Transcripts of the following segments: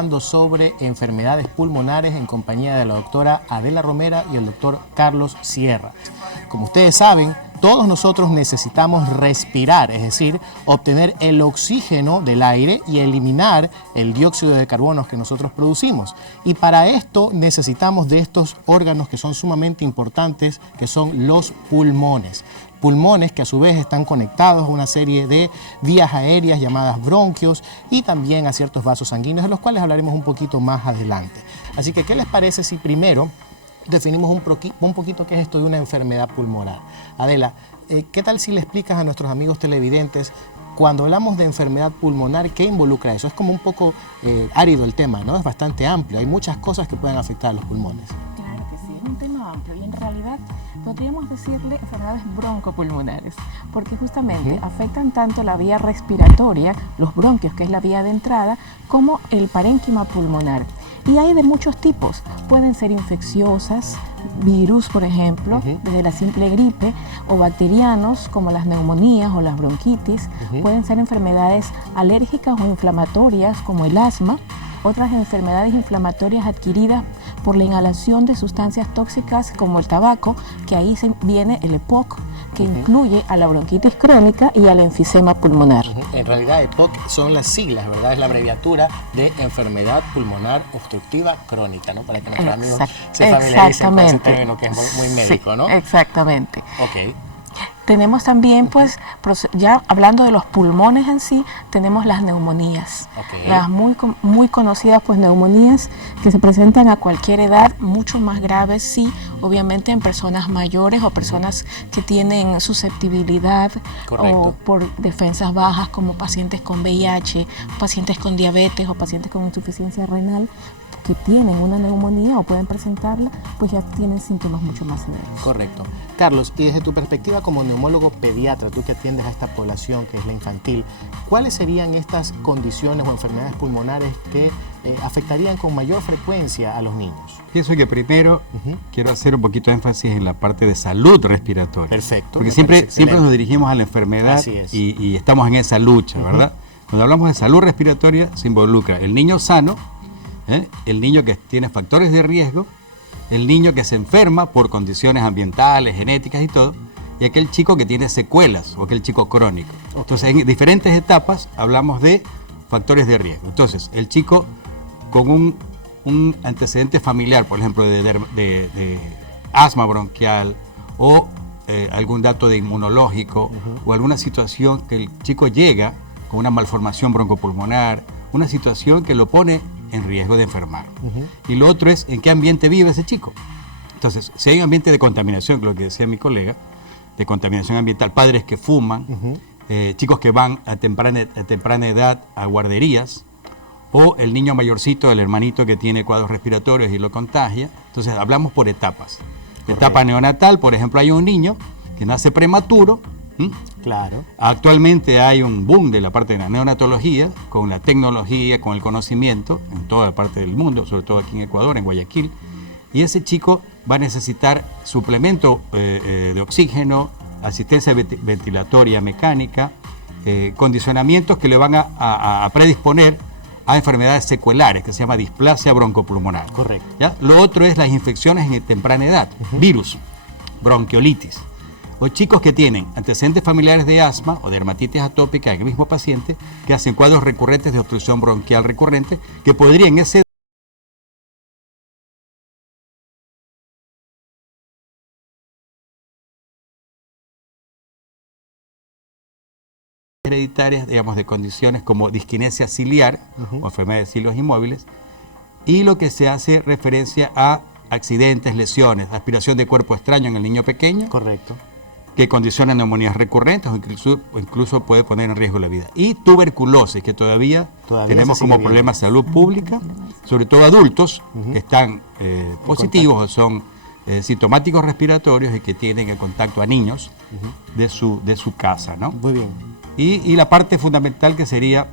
hablando sobre enfermedades pulmonares en compañía de la doctora Adela Romera y el doctor Carlos Sierra. Como ustedes saben, todos nosotros necesitamos respirar, es decir, obtener el oxígeno del aire y eliminar el dióxido de carbono que nosotros producimos. Y para esto necesitamos de estos órganos que son sumamente importantes, que son los pulmones. Pulmones que a su vez están conectados a una serie de vías aéreas llamadas bronquios y también a ciertos vasos sanguíneos, de los cuales hablaremos un poquito más adelante. Así que, ¿qué les parece si primero definimos un poquito qué es esto de una enfermedad pulmonar? Adela, ¿qué tal si le explicas a nuestros amigos televidentes, cuando hablamos de enfermedad pulmonar, qué involucra eso? Es como un poco árido el tema, ¿no? Es bastante amplio, hay muchas cosas que pueden afectar a los pulmones. Claro que sí, es un tema amplio y en realidad podríamos decirle enfermedades broncopulmonares, porque justamente afectan tanto la vía respiratoria, los bronquios, que es la vía de entrada, como el parénquima pulmonar. Y hay de muchos tipos, pueden ser infecciosas, virus por ejemplo, desde la simple gripe, o bacterianos como las neumonías o las bronquitis, pueden ser enfermedades alérgicas o inflamatorias como el asma, otras enfermedades inflamatorias adquiridas por la inhalación de sustancias tóxicas como el tabaco, que ahí viene el EPOC, que incluye a la bronquitis crónica y al enfisema pulmonar. En realidad EPOC son las siglas, ¿verdad? Es la abreviatura de enfermedad pulmonar obstructiva crónica, ¿no? Para que nuestros amigos se familiaricen con ese término que es muy médico, ¿no? Exactamente. Ok. Tenemos también, pues, ya hablando de los pulmones en sí, tenemos las neumonías. Las muy conocidas, pues, neumonías que se presentan a cualquier edad, mucho más graves, sí, obviamente en personas mayores o personas que tienen susceptibilidad o por defensas bajas, como pacientes con VIH, pacientes con diabetes o pacientes con insuficiencia renal, que tienen una neumonía o pueden presentarla, pues ya tienen síntomas mucho más severos. Correcto. Carlos, y desde tu perspectiva como neumólogo pediatra, tú que atiendes a esta población que es la infantil, ¿cuáles serían estas condiciones o enfermedades pulmonares que afectarían con mayor frecuencia a los niños? Pienso que primero quiero hacer un poquito de énfasis en la parte de salud respiratoria. Perfecto. Porque siempre nos dirigimos a la enfermedad y estamos en esa lucha, ¿verdad? Cuando hablamos de salud respiratoria se involucra el niño sano, el niño que tiene factores de riesgo, el niño que se enferma por condiciones ambientales, genéticas y todo, y aquel chico que tiene secuelas o aquel chico crónico. Entonces, en diferentes etapas hablamos de factores de riesgo. Entonces, el chico con un antecedente familiar, por ejemplo, de asma bronquial o algún dato de inmunológico o alguna situación que el chico llega con una malformación broncopulmonar, una situación que lo pone en riesgo de enfermar. Y lo otro es en qué ambiente vive ese chico. Entonces, si hay un ambiente de contaminación, lo que decía mi colega, de contaminación ambiental, padres que fuman, chicos que van a temprana edad a guarderías, o el niño mayorcito, el hermanito que tiene cuadros respiratorios y lo contagia. Entonces, hablamos por etapas. Etapa neonatal, por ejemplo, hay un niño que nace prematuro. Claro. Actualmente hay un boom de la parte de la neonatología, con la tecnología, con el conocimiento, en toda parte del mundo, sobre todo aquí en Ecuador, en Guayaquil, y ese chico va a necesitar suplemento de oxígeno, asistencia ventilatoria mecánica, condicionamientos que le van a predisponer a enfermedades secuelares, que se llama displasia broncopulmonar. Correcto. ¿Ya? Lo otro es las infecciones en temprana edad, virus, bronquiolitis. O chicos que tienen antecedentes familiares de asma o de dermatitis atópica en el mismo paciente, que hacen cuadros recurrentes de obstrucción bronquial recurrente, que podrían ese hereditarias, digamos, de condiciones como disquinesia ciliar o enfermedad de cilios inmóviles, y lo que se hace referencia a accidentes, lesiones, aspiración de cuerpo extraño en el niño pequeño. Correcto. Que condiciona neumonías recurrentes o incluso puede poner en riesgo la vida. Y tuberculosis, que todavía tenemos como problema de salud pública, sobre todo adultos que están positivos o son sintomáticos respiratorios y que tienen el contacto a niños de su casa, ¿no? Muy bien. Y la parte fundamental que sería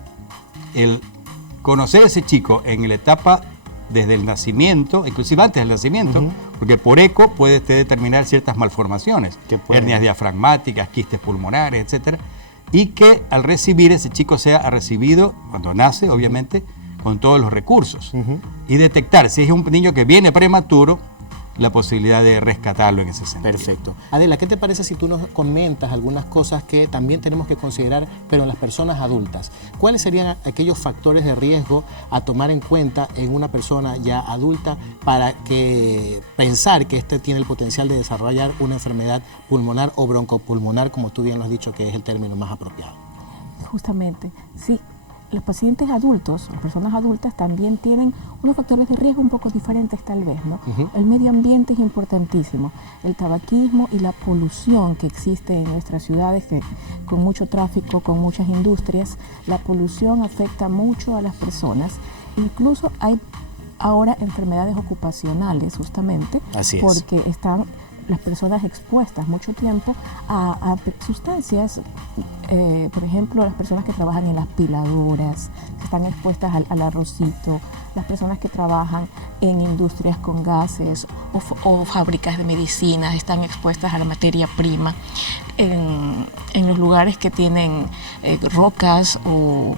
el conocer a ese chico en la etapa desde el nacimiento, inclusive antes del nacimiento, porque por eco puede determinar ciertas malformaciones, hernias diafragmáticas, quistes pulmonares, etcétera, y que al recibir ese chico sea recibido, cuando nace, obviamente, con todos los recursos y detectar si es un niño que viene prematuro, la posibilidad de rescatarlo en ese sentido. Perfecto. Adela, ¿qué te parece si tú nos comentas algunas cosas que también tenemos que considerar, pero en las personas adultas? ¿Cuáles serían aquellos factores de riesgo a tomar en cuenta en una persona ya adulta para que pensar que éste tiene el potencial de desarrollar una enfermedad pulmonar o broncopulmonar, como tú bien lo has dicho, que es el término más apropiado? Justamente, sí. Los pacientes adultos, las personas adultas también tienen unos factores de riesgo un poco diferentes tal vez, ¿no? El medio ambiente es importantísimo. El tabaquismo y la polución que existe en nuestras ciudades, que con mucho tráfico, con muchas industrias, la polución afecta mucho a las personas. Incluso hay ahora enfermedades ocupacionales justamente porque están las personas expuestas mucho tiempo a sustancias, por ejemplo, las personas que trabajan en las piladoras, que están expuestas al arrocito, las personas que trabajan en industrias con gases o fábricas de medicinas, están expuestas a la materia prima, en los lugares que tienen rocas o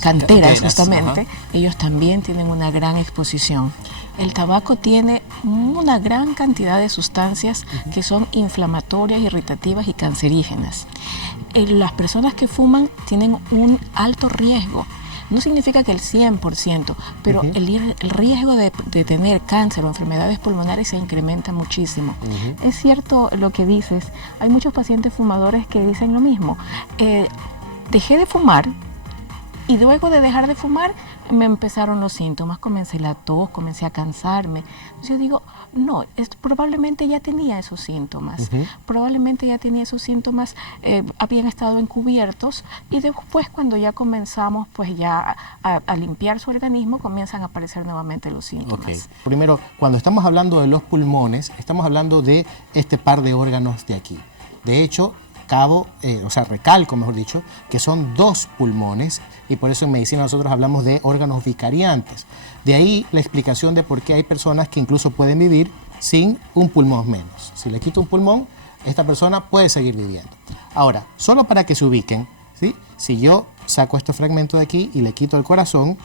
canteras justamente, ellos también tienen una gran exposición. El tabaco tiene una gran cantidad de sustancias que son inflamatorias, irritativas y cancerígenas. Las personas que fuman tienen un alto riesgo. No significa que el 100%, pero el riesgo de tener cáncer o enfermedades pulmonares se incrementa muchísimo. Es cierto lo que dices, hay muchos pacientes fumadores que dicen lo mismo. Dejé de fumar y luego de dejar de fumar me empezaron los síntomas, comencé la tos, comencé a cansarme. Entonces yo digo, no, probablemente ya tenía esos síntomas, habían estado encubiertos y después cuando ya comenzamos pues ya a limpiar su organismo comienzan a aparecer nuevamente los síntomas. Primero, cuando estamos hablando de los pulmones, estamos hablando de este par de órganos de aquí. De hecho, recalco, mejor dicho, que son 2 pulmones y por eso en medicina nosotros hablamos de órganos vicariantes. De ahí la explicación de por qué hay personas que incluso pueden vivir sin un pulmón menos. Si le quito un pulmón, esta persona puede seguir viviendo. Ahora, solo para que se ubiquen, ¿sí? Si yo saco este fragmento de aquí y le quito el corazón,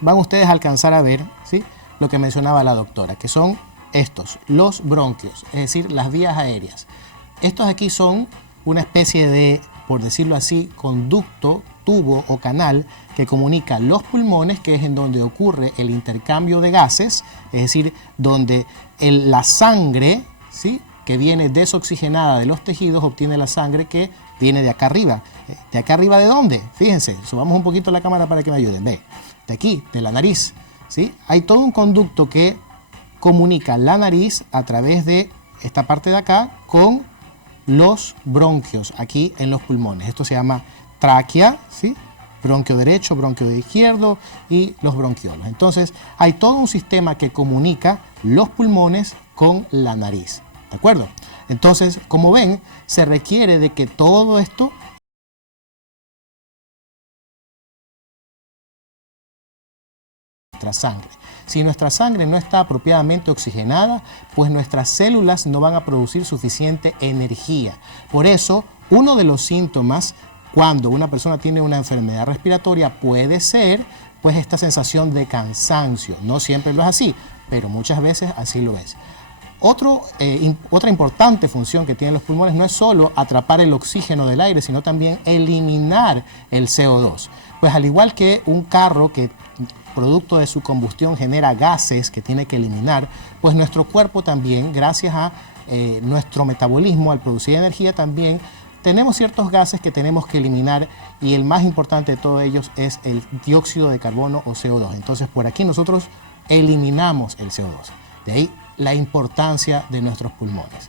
van ustedes a alcanzar a ver, ¿sí?, lo que mencionaba la doctora, que son estos, los bronquios, es decir, las vías aéreas. Estos aquí son una especie de, por decirlo así, conducto, tubo o canal que comunica los pulmones, que es en donde ocurre el intercambio de gases, es decir, donde la sangre, ¿sí?, que viene desoxigenada de los tejidos, obtiene la sangre que viene de acá arriba. ¿De acá arriba de dónde? Fíjense, subamos un poquito la cámara para que me ayuden. Ve, de aquí, de la nariz, ¿sí? Hay todo un conducto que comunica la nariz a través de esta parte de acá con los bronquios aquí en los pulmones. Esto se llama tráquea, ¿sí?, bronquio derecho, bronquio izquierdo y los bronquiolos. Entonces hay todo un sistema que comunica los pulmones con la nariz, ¿de acuerdo? Entonces, como ven, se requiere de que todo esto nuestra sangre. Si nuestra sangre no está apropiadamente oxigenada, pues nuestras células no van a producir suficiente energía. Por eso, uno de los síntomas cuando una persona tiene una enfermedad respiratoria puede ser pues esta sensación de cansancio. No siempre lo es así, pero muchas veces así lo es. Otra importante función que tienen los pulmones no es solo atrapar el oxígeno del aire, sino también eliminar el CO2. Pues al igual que un carro que producto de su combustión genera gases que tiene que eliminar, pues nuestro cuerpo también, gracias a nuestro metabolismo, al producir energía también, tenemos ciertos gases que tenemos que eliminar y el más importante de todos ellos es el dióxido de carbono o CO2. Entonces por aquí nosotros eliminamos el CO2. De ahí la importancia de nuestros pulmones.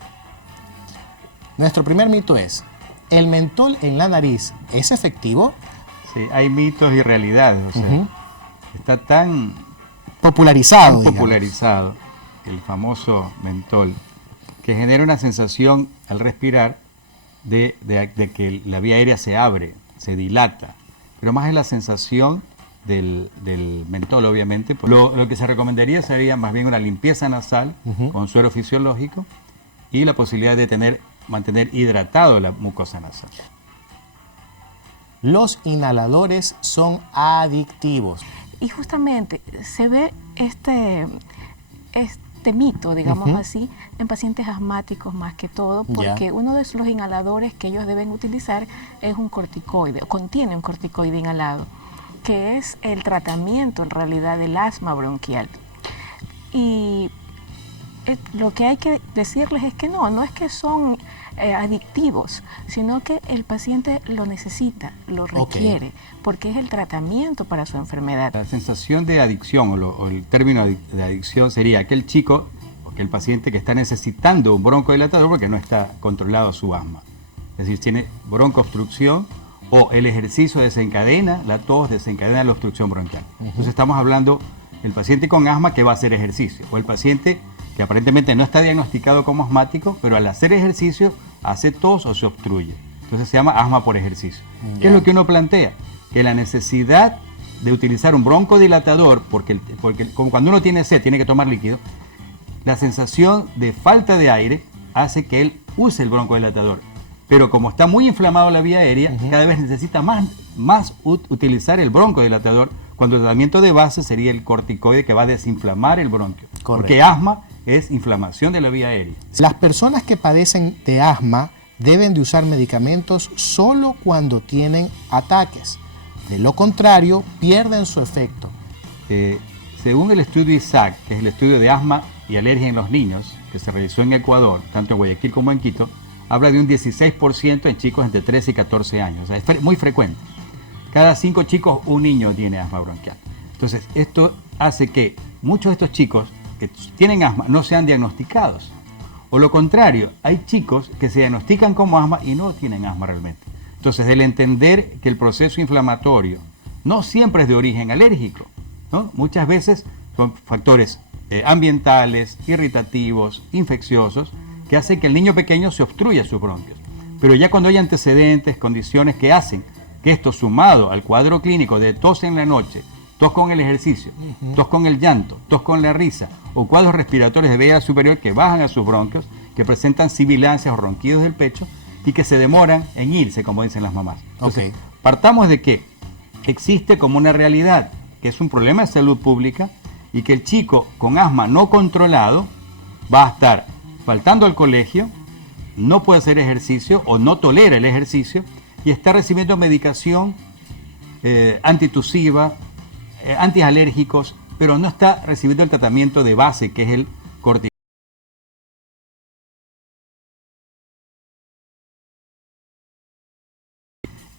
Nuestro primer mito es, ¿el mentol en la nariz es efectivo? Sí, hay mitos y realidades, o sea, está tan popularizado el famoso mentol, que genera una sensación al respirar de que la vía aérea se abre, se dilata, pero más es la sensación del mentol, obviamente. Lo que se recomendaría sería más bien una limpieza nasal con suero fisiológico y la posibilidad de mantener hidratado la mucosa nasal. los inhaladores son adictivos. Y justamente se ve este mito, digamos así, en pacientes asmáticos más que todo, porque uno de los inhaladores que ellos deben utilizar es un corticoide, o contiene un corticoide inhalado, que es el tratamiento en realidad del asma bronquial. Y lo que hay que decirles es que no es que son adictivos, sino que el paciente lo necesita, lo requiere, porque es el tratamiento para su enfermedad. La sensación de adicción o el término de adicción sería aquel chico o aquel paciente que está necesitando un broncodilatador porque no está controlado su asma. Es decir, tiene broncoobstrucción o el ejercicio desencadena la tos, desencadena la obstrucción bronquial. Entonces estamos hablando del paciente con asma que va a hacer ejercicio, o el paciente que aparentemente no está diagnosticado como asmático, pero al hacer ejercicio hace tos o se obstruye. Entonces se llama asma por ejercicio. ¿Qué es lo que uno plantea? Que la necesidad de utilizar un broncodilatador, porque como cuando uno tiene sed, tiene que tomar líquido, la sensación de falta de aire hace que él use el broncodilatador. Pero como está muy inflamado la vía aérea, cada vez necesita más utilizar el broncodilatador, cuando el tratamiento de base sería el corticoide que va a desinflamar el bronquio. Correcto. Porque asma es inflamación de la vía aérea. Las personas que padecen de asma deben de usar medicamentos solo cuando tienen ataques. De lo contrario, pierden su efecto. Según el estudio ISAC, que es el estudio de asma y alergia en los niños, que se realizó en Ecuador, tanto en Guayaquil como en Quito, habla de un 16% en chicos entre 13 y 14 años. O sea, es muy frecuente. Cada 5 chicos, un niño tiene asma bronquial. Entonces, esto hace que muchos de estos chicos que tienen asma no sean diagnosticados. O lo contrario, hay chicos que se diagnostican como asma y no tienen asma realmente. Entonces, el entender que el proceso inflamatorio no siempre es de origen alérgico, ¿no? Muchas veces son factores ambientales, irritativos, infecciosos, que hacen que el niño pequeño se obstruya sus bronquios. Pero ya cuando hay antecedentes, condiciones que hacen que esto, sumado al cuadro clínico de tos en la noche, tos con el ejercicio, tos con el llanto, tos con la risa, o cuadros respiratorios de vía superior que bajan a sus bronquios, que presentan sibilancias o ronquidos del pecho y que se demoran en irse, como dicen las mamás. Entonces, partamos de que existe como una realidad, que es un problema de salud pública y que el chico con asma no controlado va a estar faltando al colegio, no puede hacer ejercicio o no tolera el ejercicio y está recibiendo medicación antitusiva, antialérgicos, pero no está recibiendo el tratamiento de base, que es el corticoide.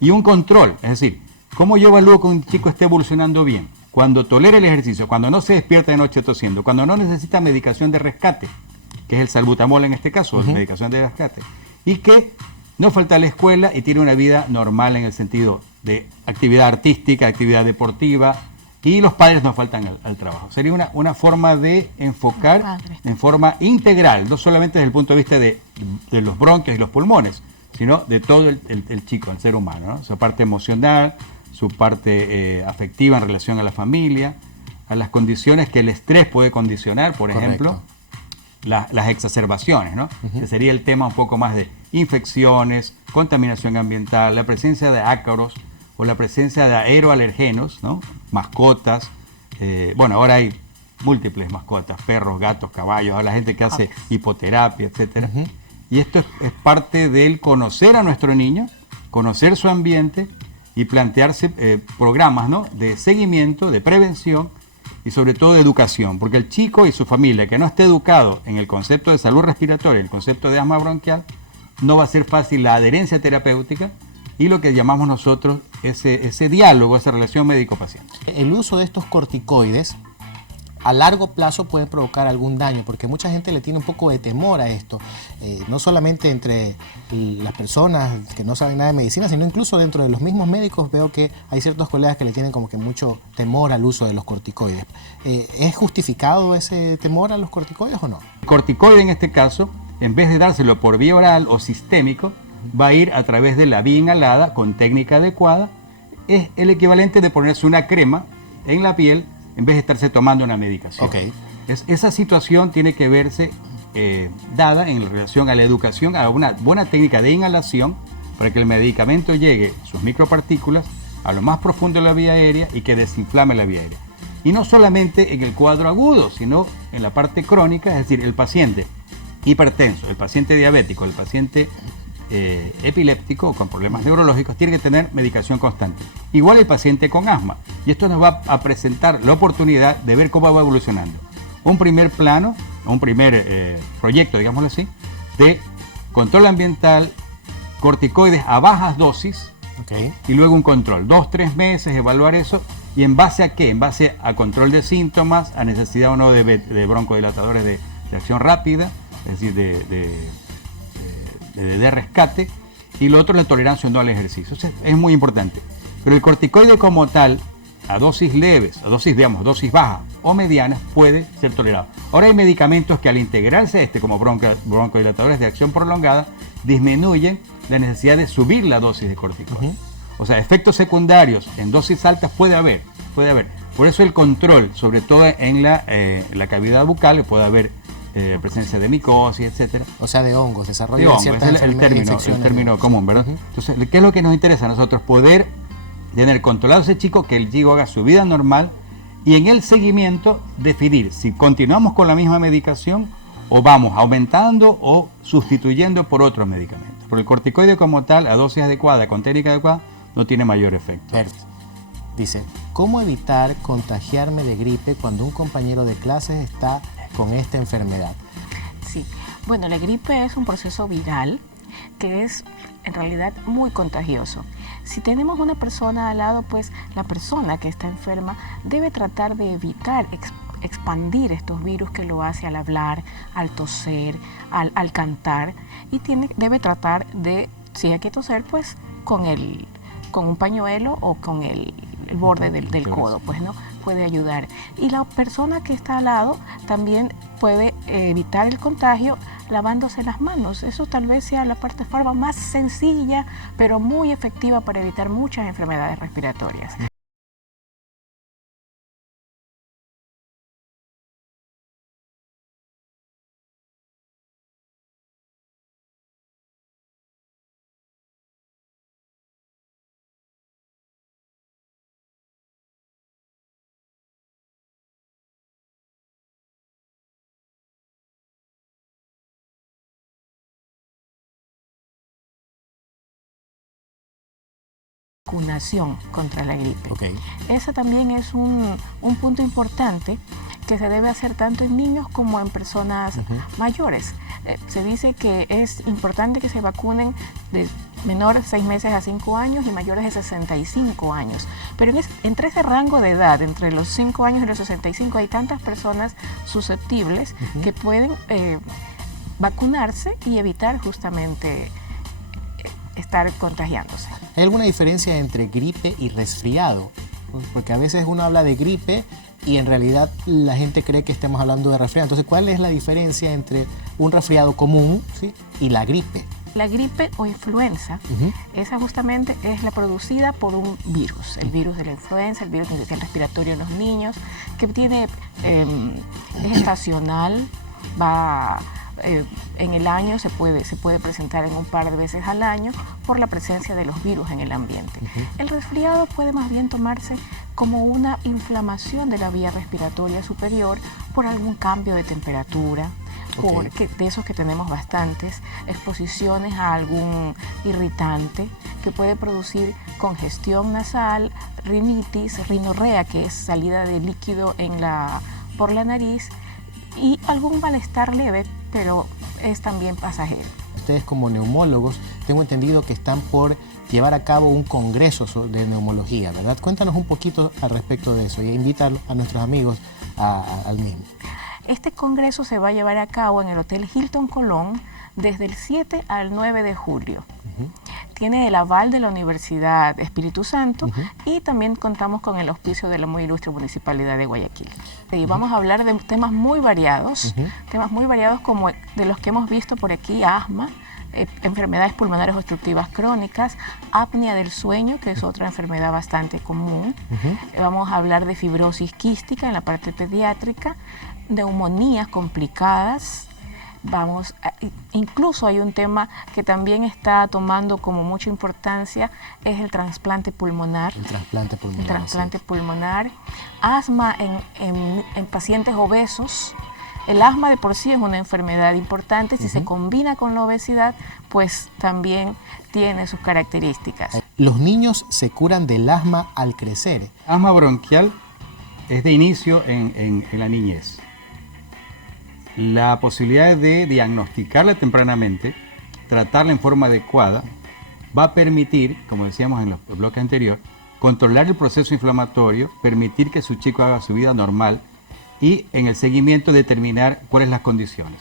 Y un control, es decir, ¿cómo yo evalúo que un chico esté evolucionando bien? Cuando tolera el ejercicio, cuando no se despierta de noche tosiendo, cuando no necesita medicación de rescate, que es el salbutamol en este caso, medicación de rescate, y que no falta a la escuela y tiene una vida normal en el sentido de actividad artística, actividad deportiva, y los padres no faltan al trabajo. Sería una forma de enfocar en forma integral, no solamente desde el punto de vista de los bronquios y los pulmones, sino de todo el chico, el ser humano, ¿no? Su parte emocional, su parte afectiva en relación a la familia, a las condiciones que el estrés puede condicionar, por ejemplo, las exacerbaciones, ¿no? Que sería el tema un poco más de infecciones, contaminación ambiental, la presencia de ácaros o la presencia de aeroalergenos, ¿no? Mascotas, bueno, ahora hay múltiples mascotas, perros, gatos, caballos, ahora la gente que hace hipoterapia, etcétera. Y esto es parte del conocer a nuestro niño, conocer su ambiente y plantearse programas, ¿no? De seguimiento, de prevención y sobre todo de educación, porque el chico y su familia que no esté educado en el concepto de salud respiratoria, el concepto de asma bronquial, no va a ser fácil la adherencia terapéutica y lo que llamamos nosotros ese diálogo, esa relación médico-paciente. El uso de estos corticoides a largo plazo puede provocar algún daño, porque mucha gente le tiene un poco de temor a esto, no solamente entre las personas que no saben nada de medicina, sino incluso dentro de los mismos médicos veo que hay ciertos colegas que le tienen como que mucho temor al uso de los corticoides. ¿Es justificado ese temor a los corticoides o no? El corticoide en este caso, en vez de dárselo por vía oral o sistémico, va a ir a través de la vía inhalada con técnica adecuada. Es el equivalente de ponerse una crema en la piel en vez de estarse tomando una medicación. Esa situación tiene que verse dada en relación a la educación, a una buena técnica de inhalación para que el medicamento llegue, sus micropartículas, a lo más profundo de la vía aérea y que desinflame la vía aérea. Y no solamente en el cuadro agudo, sino en la parte crónica, es decir, el paciente hipertenso, el paciente diabético, el paciente epiléptico o con problemas neurológicos tiene que tener medicación constante. Igual el paciente con asma. Y esto nos va a presentar la oportunidad de ver cómo va evolucionando. Un primer plano, un primer proyecto, digámoslo así, de control ambiental, corticoides a bajas dosis, y luego un control, 2-3 meses, evaluar eso, y en base a qué, en base a control de síntomas, a necesidad o no de broncodilatadores de acción rápida, es decir, de rescate, y lo otro es la tolerancia o no al ejercicio. Eso es muy importante. Pero el corticoide como tal, a dosis leves, a dosis, digamos, dosis bajas o medianas, puede ser tolerado. Ahora hay medicamentos que al integrarse como broncodilatadores de acción prolongada, disminuyen la necesidad de subir la dosis de corticoides. O sea, efectos secundarios en dosis altas puede haber. Por eso el control, sobre todo en la cavidad bucal, puede haber presencia de micosis, etcétera. O sea, de hongos, desarrollo de ciertas enfermedades, el término común, ¿verdad? Entonces, ¿qué es lo que nos interesa a nosotros? Poder tener controlado a ese chico, que el chico haga su vida normal y en el seguimiento definir si continuamos con la misma medicación o vamos aumentando o sustituyendo por otros medicamentos. Porque el corticoide como tal, a dosis adecuada, con técnica adecuada, no tiene mayor efecto. Dice, ¿cómo evitar contagiarme de gripe cuando un compañero de clases está con esta enfermedad? Sí, bueno, la gripe es un proceso viral que es en realidad muy contagioso. Si tenemos una persona al lado, pues la persona que está enferma debe tratar de evitar expandir estos virus que lo hace al hablar, al toser, al cantar, y debe tratar de, si hay que toser, pues con un pañuelo o con el borde del codo, pues no puede ayudar. Y la persona que está al lado también puede evitar el contagio lavándose las manos. Eso tal vez sea la forma más sencilla, pero muy efectiva para evitar muchas enfermedades respiratorias. Vacunación contra la gripe. Ese también es un punto importante que se debe hacer tanto en niños como en personas mayores. Se dice que es importante que se vacunen de menores de 6 meses a 5 años y mayores de 65 años. Pero entre ese rango de edad, entre los 5 años y los 65, hay tantas personas susceptibles que pueden vacunarse y evitar justamente estar contagiándose. ¿Hay alguna diferencia entre gripe y resfriado? Porque a veces uno habla de gripe y en realidad la gente cree que estamos hablando de resfriado. Entonces, ¿cuál es la diferencia entre un resfriado común, ¿sí?, y la gripe? La gripe o influenza, esa justamente es la producida por un virus, el virus de la influenza, el virus del respiratorio en los niños, que tiene, es estacional, va en el año, se puede presentar en un par de veces al año por la presencia de los virus en el ambiente. El resfriado puede más bien tomarse como una inflamación de la vía respiratoria superior por algún cambio de temperatura, de esos que tenemos bastantes, exposiciones a algún irritante que puede producir congestión nasal, rinitis, rinorrea, que es salida de líquido por la nariz, y algún malestar leve, pero es también pasajero. Ustedes como neumólogos, tengo entendido que están por llevar a cabo un congreso de neumología, ¿verdad? Cuéntanos un poquito al respecto de eso y invita a nuestros amigos al mismo. Este congreso se va a llevar a cabo en el Hotel Hilton Colón desde el 7 al 9 de julio. Tiene el aval de la Universidad Espíritu Santo y también contamos con el auspicio de la muy ilustre Municipalidad de Guayaquil. Y vamos a hablar de temas muy variados como de los que hemos visto por aquí: asma, enfermedades pulmonares obstructivas crónicas, apnea del sueño, que es otra enfermedad bastante común. Vamos a hablar de fibrosis quística en la parte pediátrica, neumonías complicadas, incluso hay un tema que también está tomando como mucha importancia, es el trasplante pulmonar. El trasplante pulmonar. El trasplante pulmonar. Asma en pacientes obesos. El asma de por sí es una enfermedad importante, si se combina con la obesidad, pues también tiene sus características. Los niños se curan del asma al crecer. Asma bronquial es de inicio en la niñez. La posibilidad de diagnosticarla tempranamente, tratarla en forma adecuada, va a permitir, como decíamos en el bloque anterior, controlar el proceso inflamatorio, permitir que su chico haga su vida normal y en el seguimiento determinar cuáles las condiciones.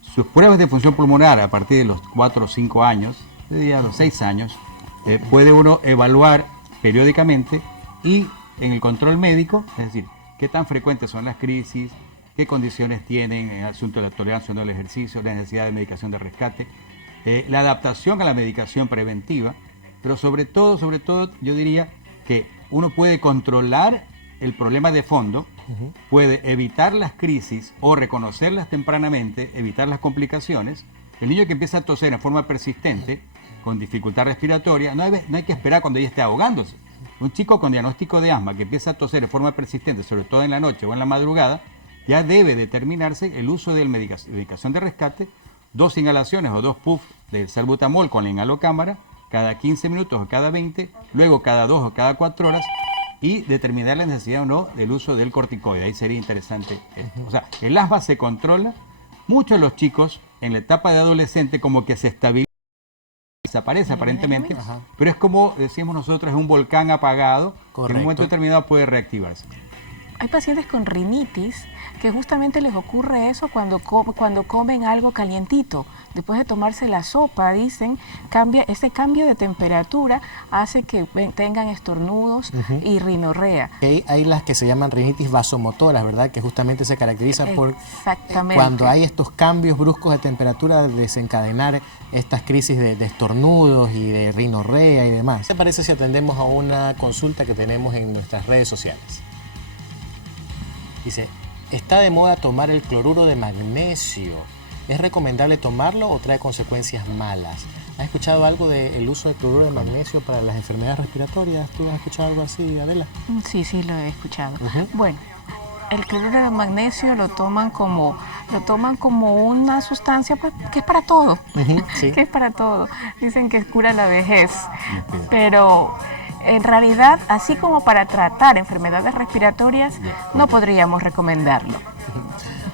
Sus pruebas de función pulmonar a partir de los 4 o 5 años, a los 6 años, puede uno evaluar periódicamente y en el control médico, es decir, qué tan frecuentes son las crisis, qué condiciones tienen en el asunto de la tolerancia al ejercicio, la necesidad de medicación de rescate, la adaptación a la medicación preventiva, pero sobre todo yo diría que uno puede controlar el problema de fondo, puede evitar las crisis o reconocerlas tempranamente, evitar las complicaciones. El niño que empieza a toser en forma persistente, con dificultad respiratoria, no hay que esperar cuando ya esté ahogándose. Un chico con diagnóstico de asma que empieza a toser en forma persistente, sobre todo en la noche o en la madrugada, ya debe determinarse el uso de medicación de rescate, 2 inhalaciones o 2 puffs de salbutamol con la inhalocámara, cada 15 minutos o cada 20, luego cada 2 o cada 4 horas, y determinar la necesidad o no del uso del corticoide. Ahí sería interesante esto. O sea, el asma se controla. Muchos de los chicos en la etapa de adolescente como que se estabiliza, desaparece aparentemente, pero es como decimos nosotros, es un volcán apagado. Correcto. Que en un momento determinado puede reactivarse. Hay pacientes con rinitis que justamente les ocurre eso cuando comen algo calientito. Después de tomarse la sopa, dicen, ese cambio de temperatura hace que tengan estornudos y rinorrea. Hay las que se llaman rinitis vasomotoras, ¿verdad? Que justamente se caracterizan por cuando hay estos cambios bruscos de temperatura, desencadenar estas crisis de estornudos y de rinorrea y demás. ¿Qué te parece si atendemos a una consulta que tenemos en nuestras redes sociales? Dice, está de moda tomar el cloruro de magnesio. ¿Es recomendable tomarlo o trae consecuencias malas? ¿Has escuchado algo del uso de cloruro de magnesio para las enfermedades respiratorias? ¿Tú has escuchado algo así, Adela? Sí, lo he escuchado. Bueno, el cloruro de magnesio lo toman como una sustancia pues, que es para todo. Sí. Que es para todo. Dicen que cura la vejez. Pero en realidad, así como para tratar enfermedades respiratorias, no podríamos recomendarlo.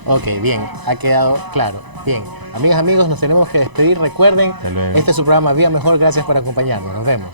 Ok, bien, ha quedado claro. Bien, amigas, amigos, nos tenemos que despedir. Recuerden, este es su programa Vida Mejor. Gracias por acompañarnos. Nos vemos.